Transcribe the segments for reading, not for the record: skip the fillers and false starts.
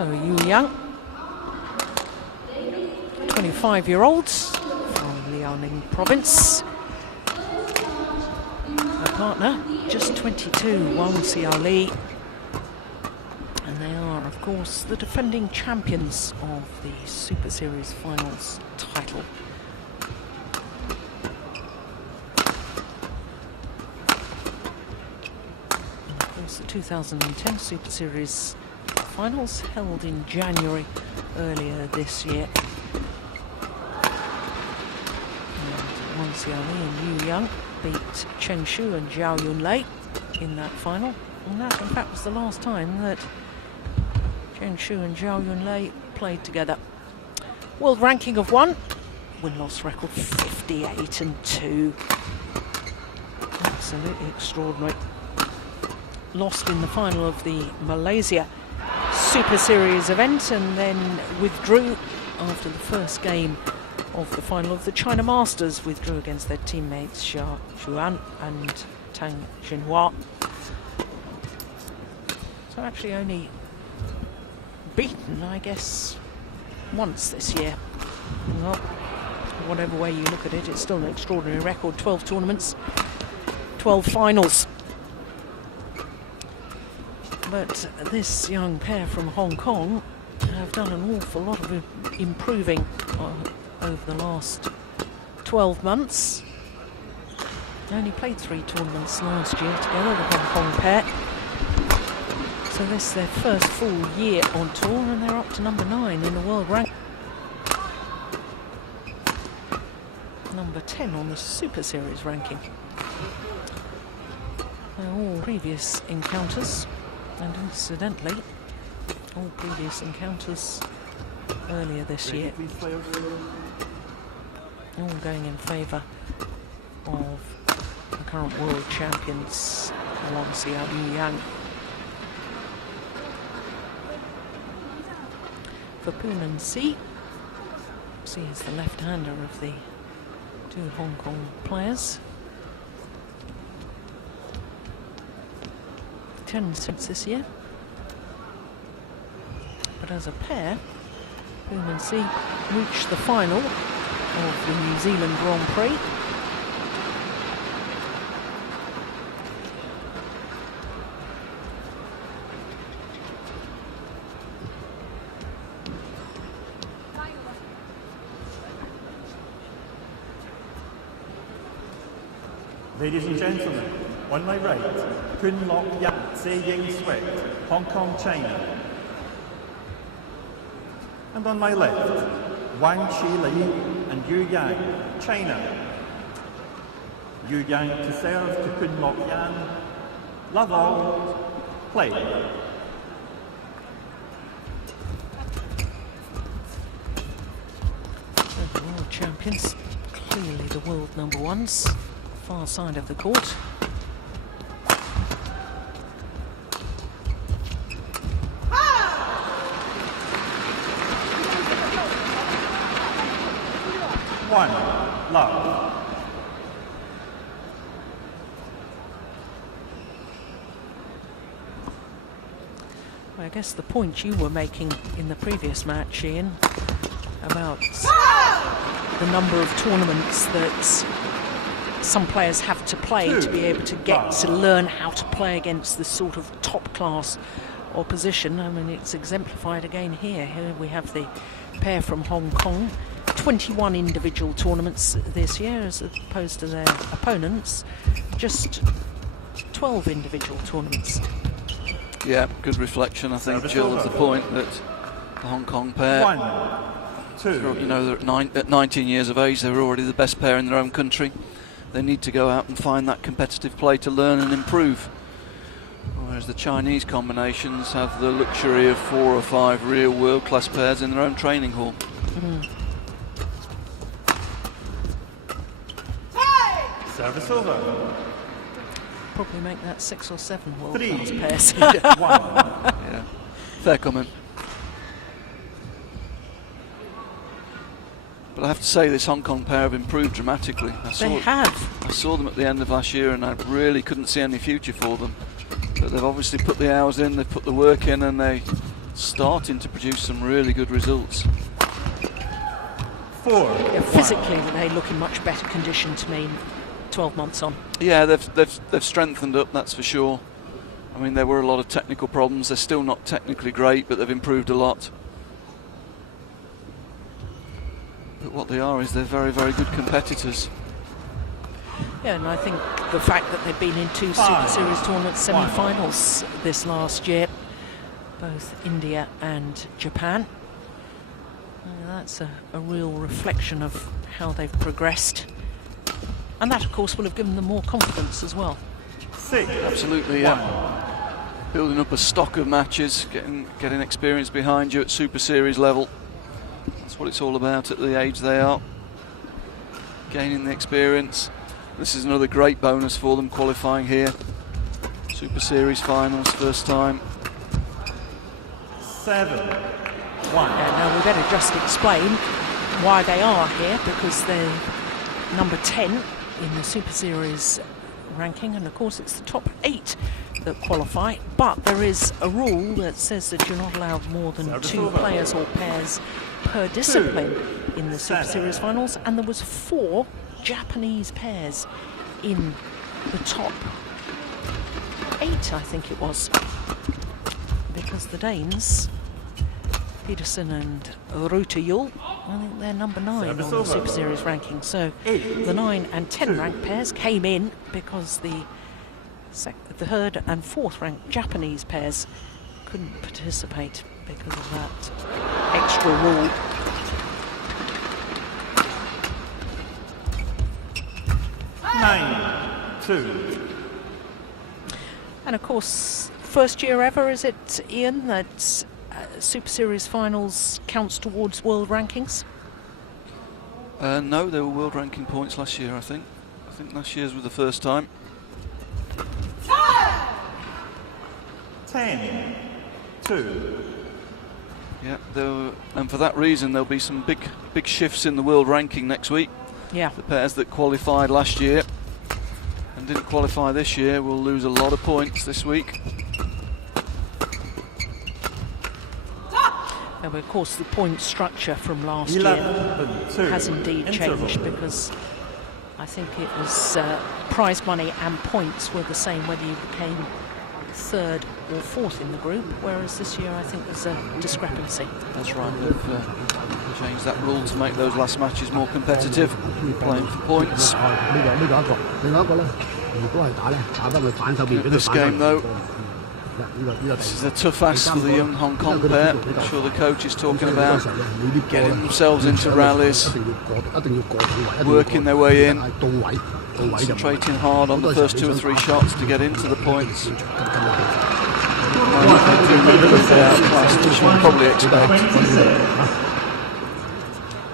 So Yu Yang, 25-year-olds from Liaoning province. Her partner, just 22, A-Xiaoli. And they are, of course, the defending champions of the Superseries finals title. And of course, the 2010 Superseries finals held in January earlier this year. And A-Xiaoli and Yu Yang beat Chen Xu and Zhao Yunlei in that final. And that, in fact, was the last time that Chen Xu and Zhao Yunlei played together. World ranking of 1, win-loss record 58-2. Absolutely extraordinary. Lost in the final of the Malaysia Super Series event and then withdrew after the first game of the final of the China Masters, withdrew against their teammates Xia Xuan and Tang Xinhua. So actually only beaten, I guess, once this year. Well, whatever way you look at it, it's still an extraordinary record. 12 tournaments, 12 finals. But this young pair from Hong Kong have done an awful lot of improving over the last 12 months. They only played 3 tournaments last year together, the Hong Kong pair. So this is their first full year on tour, and they're up to number 9 in the world rank. Number 10 on the Super Series ranking. All previous encounters, and incidentally, all previous encounters earlier this year, all going in favour of the current world champions, A-Xiaoli Yu Yang. For Poon Si is the left-hander of the 2 Hong Kong players. 10 since this year. But as a pair, Poon and Si reached the final of the New Zealand Grand Prix. Ladies and gentlemen, on my right, Kun Lok Yang, Suet, Hong Kong, China. And on my left, Wang Qili and Yu Yang, China. Yu Yang to serve to Kun Lok Yang. Love all, play. The world champions, clearly the world number 1s. Far side of the court. One, love. Well, I guess the point you were making in the previous match, Ian, about the number of tournaments that some players have to play to be able to get to learn how to play against this sort of top-class opposition. I mean, it's exemplified again here. Here we have the pair from Hong Kong. 21 individual tournaments this year, as opposed to their opponents, just 12 individual tournaments. Yeah, good reflection, I think, Jill, of the point that the Hong Kong pair, you know, they're at 19 years of age, they're already the best pair in their own country. They need to go out and find that competitive play to learn and improve. Whereas the Chinese combinations have the luxury of 4 or 5 real world-class pairs in their own training hall. Service over. Probably make that 6 or 7 world-class pairs. Yeah, fair comment. But I have to say, this Hong Kong pair have improved dramatically. They have. I saw them at the end of last year and I really couldn't see any future for them. But they've obviously put the hours in, they've put the work in, and they starting to produce some really good results. 4. Yeah, physically, they look in much better condition to me 12 months on. Yeah, they've strengthened up, that's for sure. I mean, there were a lot of technical problems. They're still not technically great, but they've improved a lot. But what they are is they're very, very good competitors. Yeah, and I think the fact that they've been in 2 Super Series tournament semi-finals this last year, both India and Japan, that's a real reflection of how they've progressed. And that, of course, will have given them more confidence as well. 6. Absolutely, yeah. Building up a stock of matches, getting experience behind you at Super Series level. That's what it's all about at the age they are. Gaining the experience. This is another great bonus for them qualifying here. Super Series finals, first time. 7. 1. Now we better just explain why they are here, because they're number 10 in the Super Series ranking, and of course it's the top 8 that qualify, but there is a rule that says that you're not allowed more than 2 players or pairs per discipline in the Super Series finals, and there was 4 Japanese pairs in the top 8, I think it was, because the Danes, Peterson and Rutejul, I think they're number 9 on the Super Series ranking. So the 9 and 10 ranked pairs came in because the 3rd and 4th ranked Japanese pairs couldn't participate because of that extra rule. Nine, 2. And of course, first year ever, is it, Ian, that Super Series finals counts towards world rankings? No, there were world ranking points last year, I think. I think last year's was the first time. 10, 2. Yeah, and for that reason there'll be some big shifts in the world ranking next week. Yeah. The pairs that qualified last year and didn't qualify this year will lose a lot of points this week. Now, of course, the point structure from last 11, year 2. has indeed Interval. changed, because I think it was prize money and points were the same whether you became 3rd or 4th in the group, whereas this year I think there's a discrepancy. That's right, they've changed that rule to make those last matches more competitive, playing for points. This game though, this is a tough ask for the young Hong Kong pair. I'm sure the coach is talking about getting themselves into rallies, working their way in, concentrating hard on the first 2 or 3 shots to get into the points. Which one probably expect.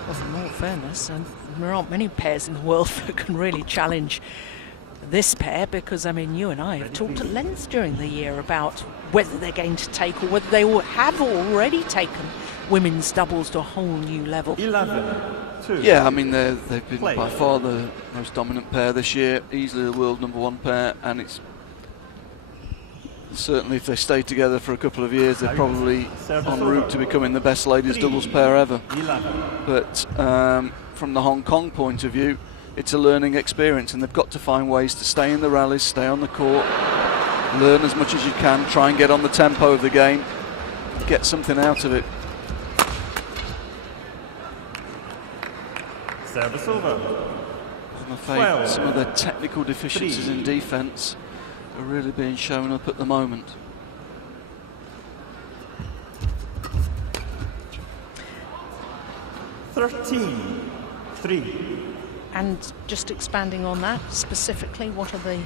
Well, in all fairness, and there aren't many pairs in the world that can really challenge this pair, because I mean, you and I have talked at length during the year about whether they're going to take, or whether they have already taken women's doubles to a whole new level. 11, 2. Yeah, I mean they've been by far the most dominant pair this year, easily the world #1 pair, and it's certainly, if they stay together for a couple of years, they're probably en route to becoming the best ladies doubles pair ever. 11. But from the Hong Kong point of view, it's a learning experience, and they've got to find ways to stay in the rallies, stay on the court, learn as much as you can, try and get on the tempo of the game, get something out of it. Service over. I'm afraid some of the technical deficiencies in defence are really being shown up at the moment. Thirteen, 3. And just expanding on that specifically, what are the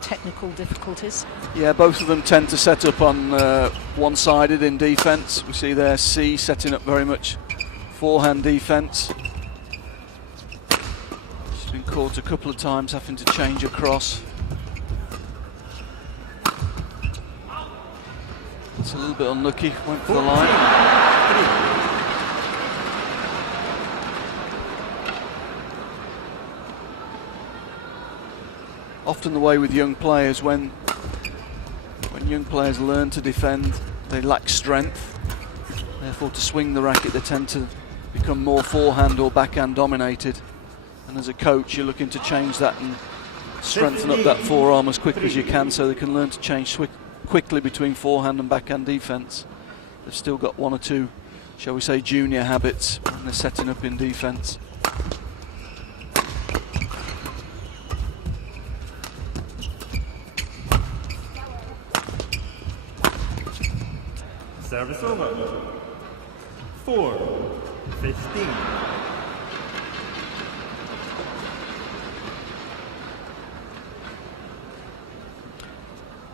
technical difficulties? Yeah, both of them tend to set up on one-sided in defence. We see there C setting up very much forehand defence. She's been caught a couple of times having to change across. It's a little bit unlucky, went for the line. Often the way with young players, when young players learn to defend, they lack strength. Therefore, to swing the racket, they tend to become more forehand or backhand dominated. And as a coach, you're looking to change that and strengthen up that forearm as quickly as you can, so they can learn to change quickly between forehand and backhand defence. They've still got one or two, shall we say, junior habits when they're setting up in defence. Service over. 4-15.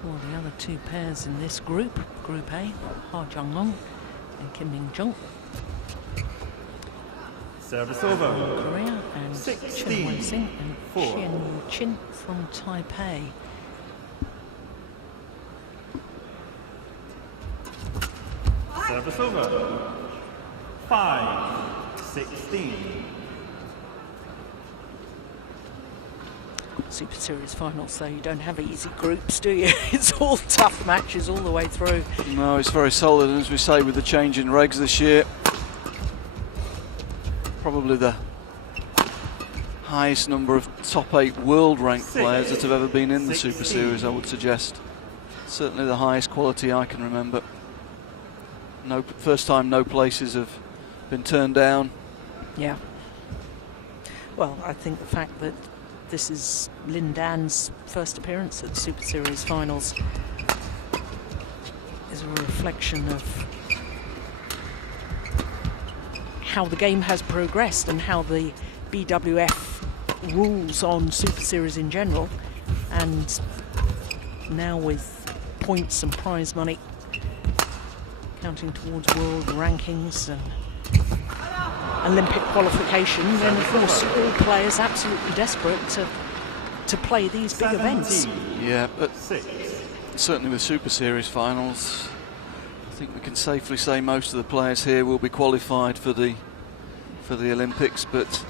Well, the other two pairs in this group, Group A, Ha Jung-long and Kim Min-jung. Service over. Korea, and 16, Chen Wen-sing and 4. Xian Yu-chin from Taipei. Service over. 5-16. Super Series finals, so you don't have easy groups, do you? It's all tough matches all the way through. No, it's very solid, and as we say, with the change in regs this year, probably the highest number of top 8 world ranked players that have ever been in the Super Series, I would suggest. Certainly the highest quality I can remember. No, first time no places have been turned down. Yeah. Well, I think the fact that this is Lin Dan's first appearance at the Super Series finals is a reflection of how the game has progressed and how the BWF rules on Super Series in general, and now with points and prize money counting towards world rankings and Olympic qualification, then of course all players absolutely desperate to play these big events. Yeah, but certainly with Super Series finals, I think we can safely say most of the players here will be qualified for the Olympics, but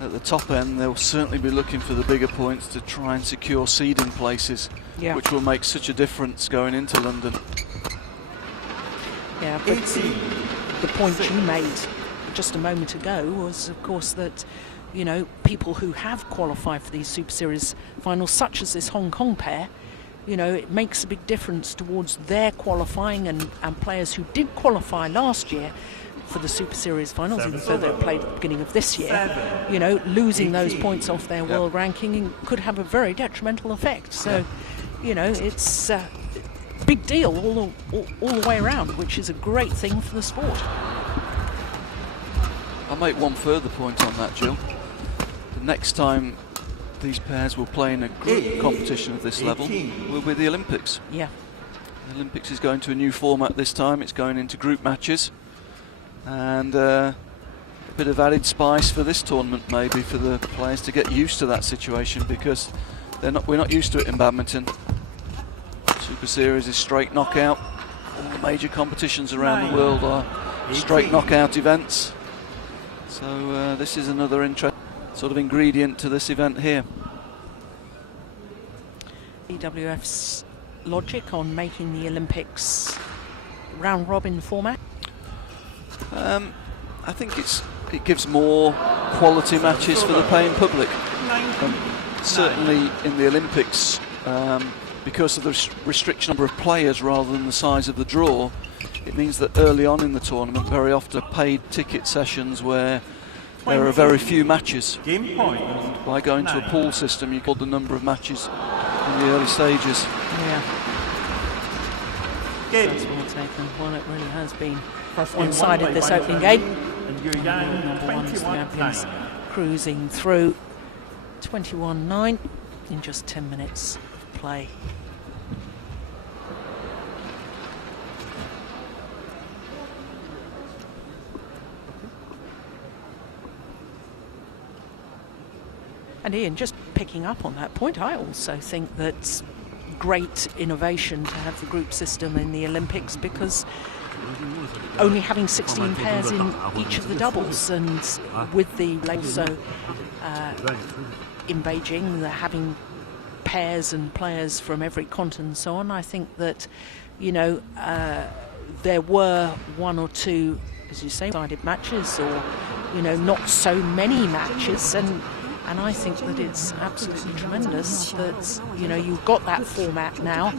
at the top end they'll certainly be looking for the bigger points to try and secure seeding places, which will make such a difference going into London. Yeah, but the point you made just a moment ago was, of course, that, you know, people who have qualified for these Super Series finals, such as this Hong Kong pair, you know, it makes a big difference towards their qualifying, and players who did qualify last year for the Super Series finals, even though they played at the beginning of this year, you know, losing those points off their world ranking could have a very detrimental effect. So, you know, it's a big deal all the way around, which is a great thing for the sport. I'll make one further point on that, Jill. The next time these pairs will play in a group competition of this level will be the Olympics. Yeah. The Olympics is going to a new format this time. It's going into group matches, and a bit of added spice for this tournament, maybe, for the players to get used to that situation, because we're not used to it in badminton. Super Series is straight knockout. All the major competitions around the world are straight knockout events. So this is another interesting sort of ingredient to this event here. BWF's logic on making the Olympics round-robin format? I think it gives more quality matches for the paying public. Certainly in the Olympics, because of the restriction number of players rather than the size of the draw, it means that early on in the tournament, very often paid ticket sessions where there are very few matches. Game point. And by going to a pool system, you got the number of matches in the early stages. Yeah. That's well taken. Well, it really has been one-sided, this opening game. Number one is the Champions cruising through 21-9 in just 10 minutes of play. And Ian, just picking up on that point, I also think that's great innovation to have the group system in the Olympics, because only having 16 pairs in each of the doubles, and with the also in Beijing, having pairs and players from every continent and so on, I think that, you know, there were one or two, as you say, sided matches, or not so many matches, and I think that it's absolutely tremendous that you've got that format now,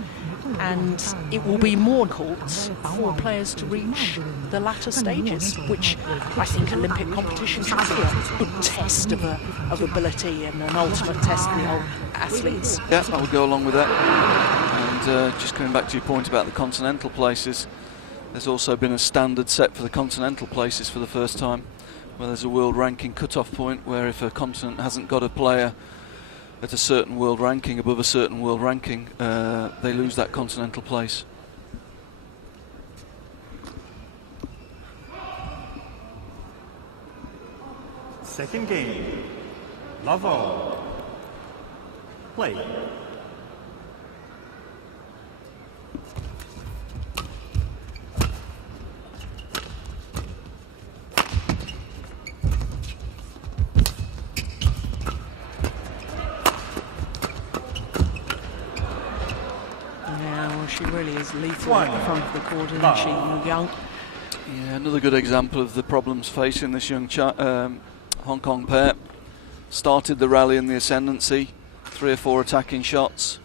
and it will be more difficult for players to reach the latter stages, which I think Olympic competition should be a good test of ability and an ultimate test for the old athletes. Yeah, I would go along with that. And just coming back to your point about the continental places, there's also been a standard set for the continental places for the first time, where there's a world ranking cut-off point where if a continent hasn't got a player at a certain world ranking, above a certain world ranking, they lose that continental place. Second game, love all. Play. She really is lethal at the front of the court, isn't she, Yu Yang? Yeah, another good example of the problems facing this young Hong Kong pair. Started the rally in the ascendancy, 3 or 4 attacking shots,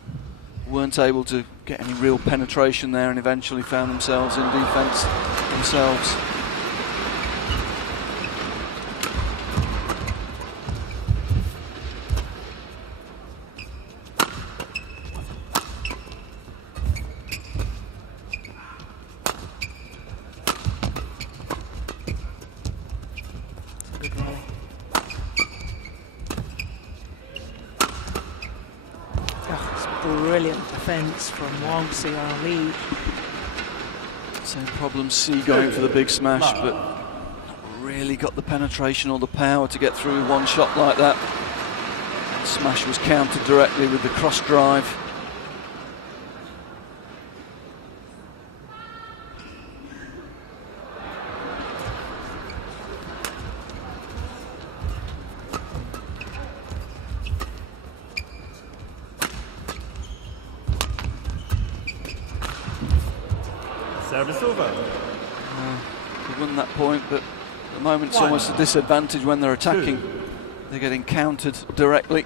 weren't able to get any real penetration there, and eventually found themselves in defence themselves. Brilliant defence from A-Xiaoli. Same problem, C going for the big smash, but not really got the penetration or the power to get through one shot like that. Smash was countered directly with the cross drive. Service over. They won that point, but at the moment it's almost a disadvantage when they're attacking. They're getting countered directly.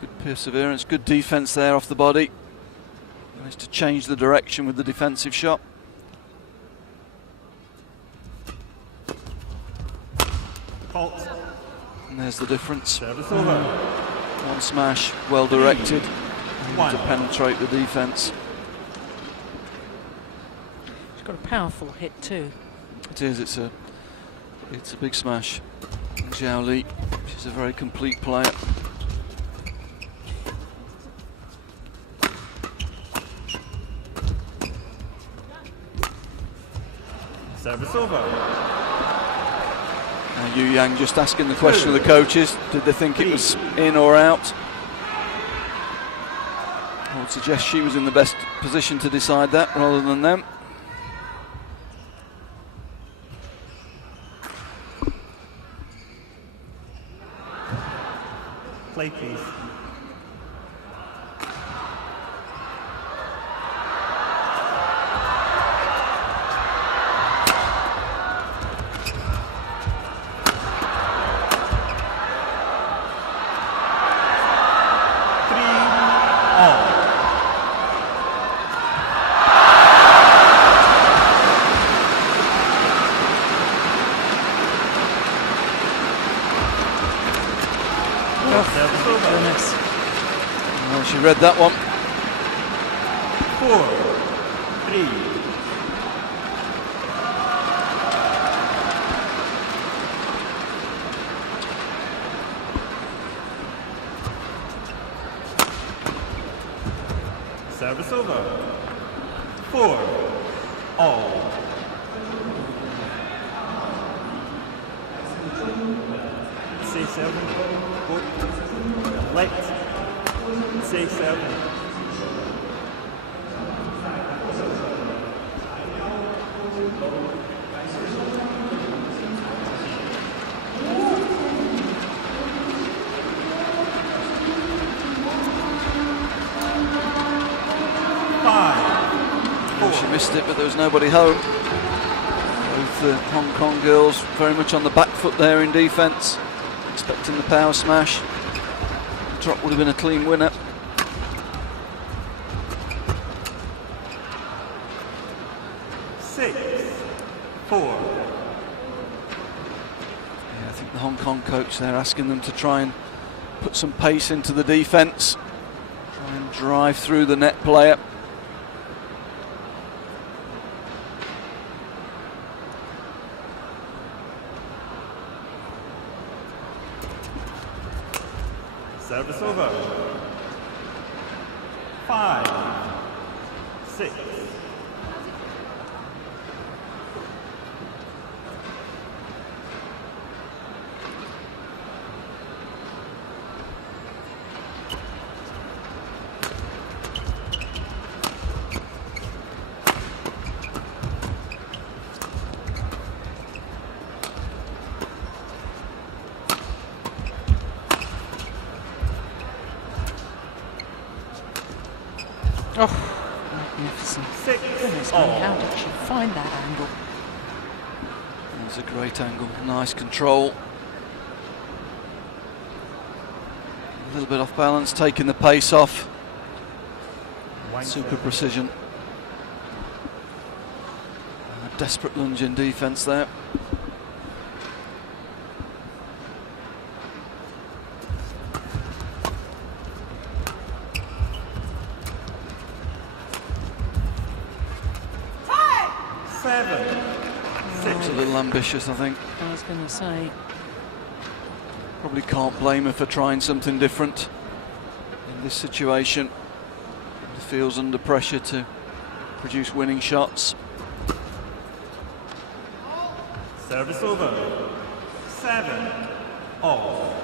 Good perseverance, good defence there off the body. Managed to change the direction with the defensive shot. Halt. And there's the difference. Service over. One smash, well directed, to penetrate the defence. She's got a powerful hit too. It is, it's a big smash. A-Xiaoli, she's a very complete player. Service over. Now Yu Yang just asking the question of the coaches, did they think it was in or out? I would suggest she was in the best position to decide that rather than them. Play, please. Well, she read that one. 4-3. Service over. 4-all. Say 7. Left. Say 7. missed it, but there was nobody home. Both the Hong Kong girls very much on the back foot there in defence, expecting the power smash. The drop would have been a clean winner. Yeah, I think the Hong Kong coach there asking them to try and put some pace into the defence, try and drive through the net player. Service over. 5, 6. Oh, magnificent. Goodness me, how did she find that angle? It was a great angle, nice control. A little bit off balance, taking the pace off. Super precision. A desperate lunge in defence there. Looks a little ambitious, I think. I was going to say. Probably can't blame her for trying something different in this situation. She feels under pressure to produce winning shots. Service over. 7 all.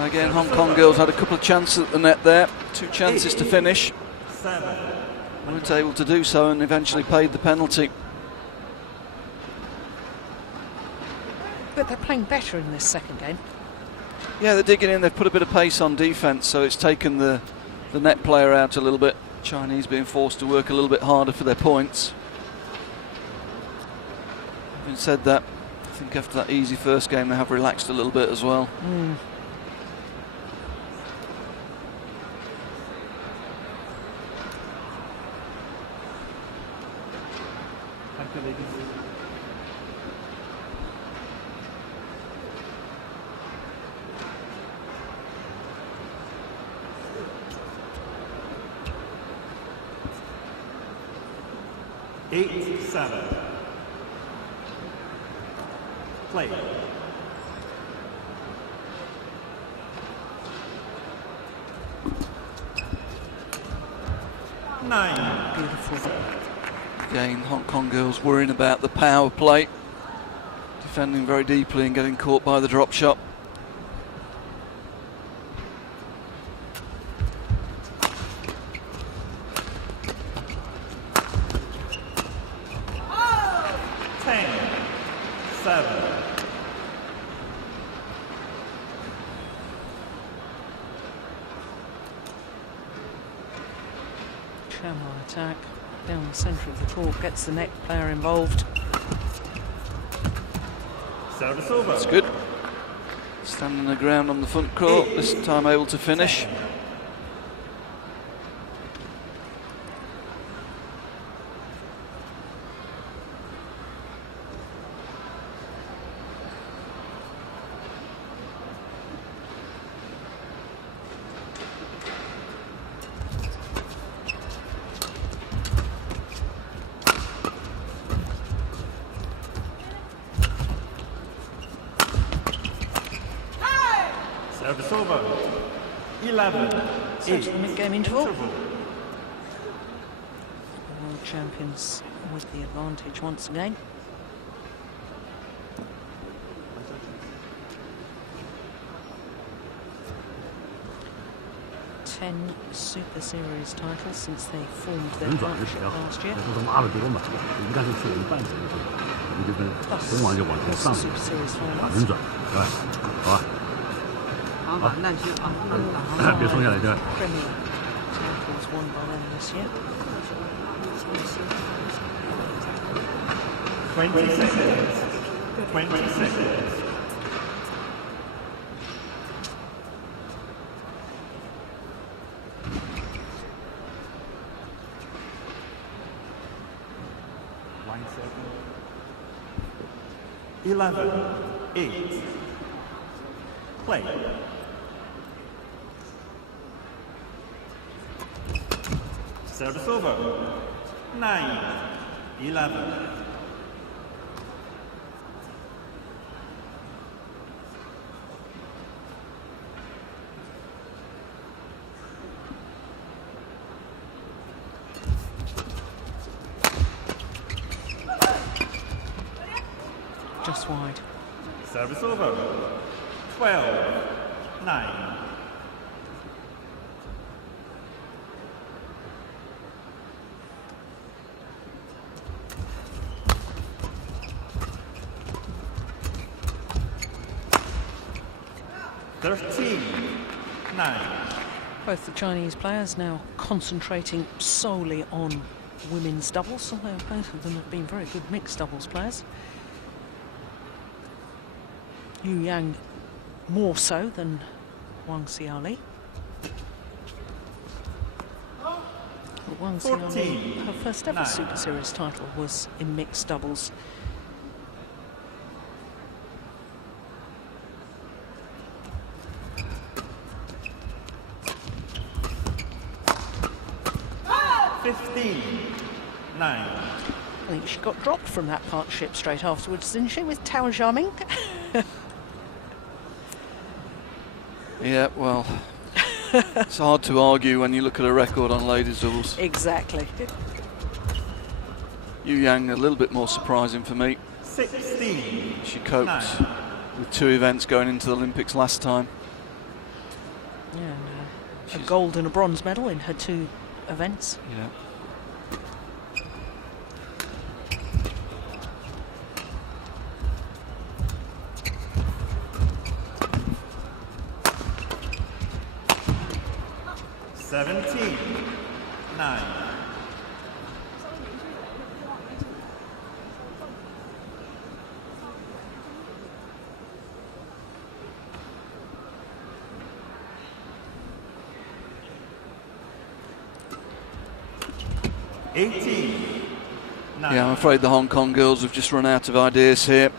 Again, Hong Kong girls had a couple of chances at the net there, 2 chances to finish. Weren't able to do so and eventually paid the penalty. But they're playing better in this second game. Yeah, they're digging in, they've put a bit of pace on defence, so it's taken the net player out a little bit. Chinese being forced to work a little bit harder for their points. Having said that, I think after that easy first game they have relaxed a little bit as well. Eight, 7. Play. Nine. Beautiful. Again, Hong Kong girls worrying about the power play, defending very deeply and getting caught by the drop shot. Attack down the centre of the court, gets the net player involved. Service over. That's good. Standing the ground on the front court, this time able to finish. Service over. 11. So to the mid-game interval. The world champions with the advantage once again. defend Super Series titles since they formed their partnership last year. Plus Super Series finals. Premier titles won by them this year. 20 seconds. 20 seconds. One second. 11, 8. Play. Service over. 9, 11. Just wide. Service over. 12, 9. Both the Chinese players now concentrating solely on women's doubles, although both of them have been very good mixed doubles players. Yu Yang more so than A-Xiaoli. A-Xiaoli, her first ever Super Series title was in mixed doubles. I think she got dropped from that partnership straight afterwards, didn't she, with Tao Xiaoming? Yeah, well, it's hard to argue when you look at a record on ladies doubles. Exactly. Yu Yang a little bit more surprising for me. 16. She coped with 2 events going into the Olympics last time. Yeah, a gold and a bronze medal in her 2 events. Yeah. Yeah, I'm afraid the Hong Kong girls have just run out of ideas here.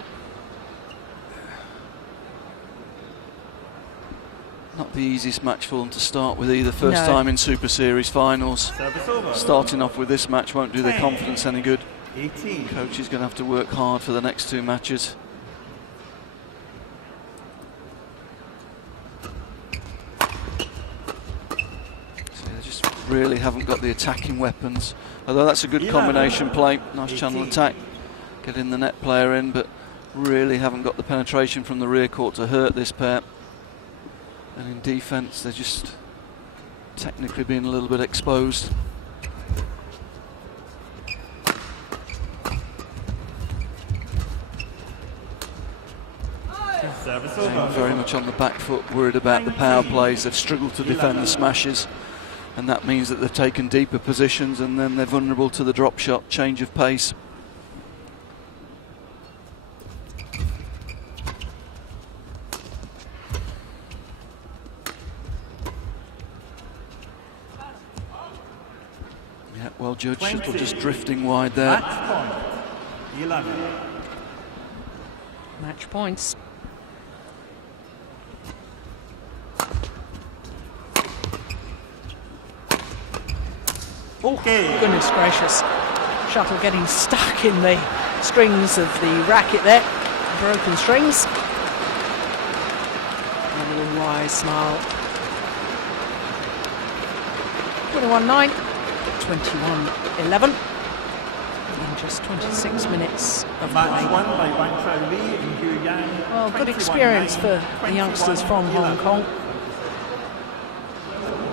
Not the easiest match for them to start with either. First time in Super Series finals. Starting off with this match won't do their confidence any good. Coach is going to have to work hard for the next 2 matches. So they just really haven't got the attacking weapons. Although that's a good combination play. Nice channel attack. Getting the net player in, but really haven't got the penetration from the rear court to hurt this pair. And in defence, they're just technically being a little bit exposed. Very much on the back foot, worried about the power plays. They've struggled to defend the smashes, and that means that they've taken deeper positions, and then they're vulnerable to the drop shot, change of pace. Yeah, well judged. Shuttle just drifting wide there. Match point. 11. Match points. Oh, goodness gracious. Shuttle getting stuck in the strings of the racket there. Broken strings. And a little wise smile. 21-9, 21-11. In just 26 minutes of play. Match won by A-Xiaoli and Yu Yang. Well, good experience for the youngsters from Hong Kong.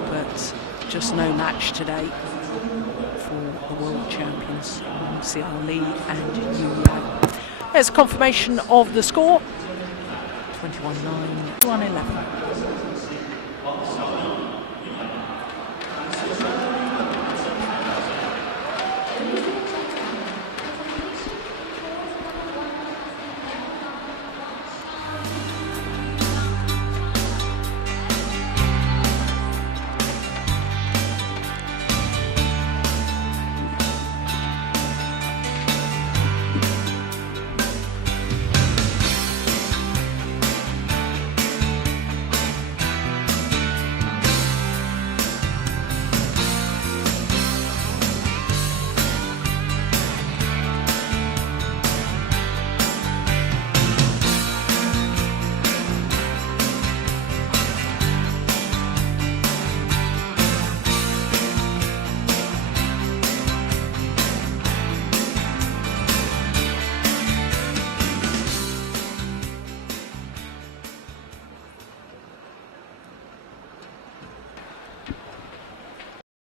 But just no match today for the world champions, A-Xiaoli and Yu. There's confirmation of the score, 21-9, 1-11.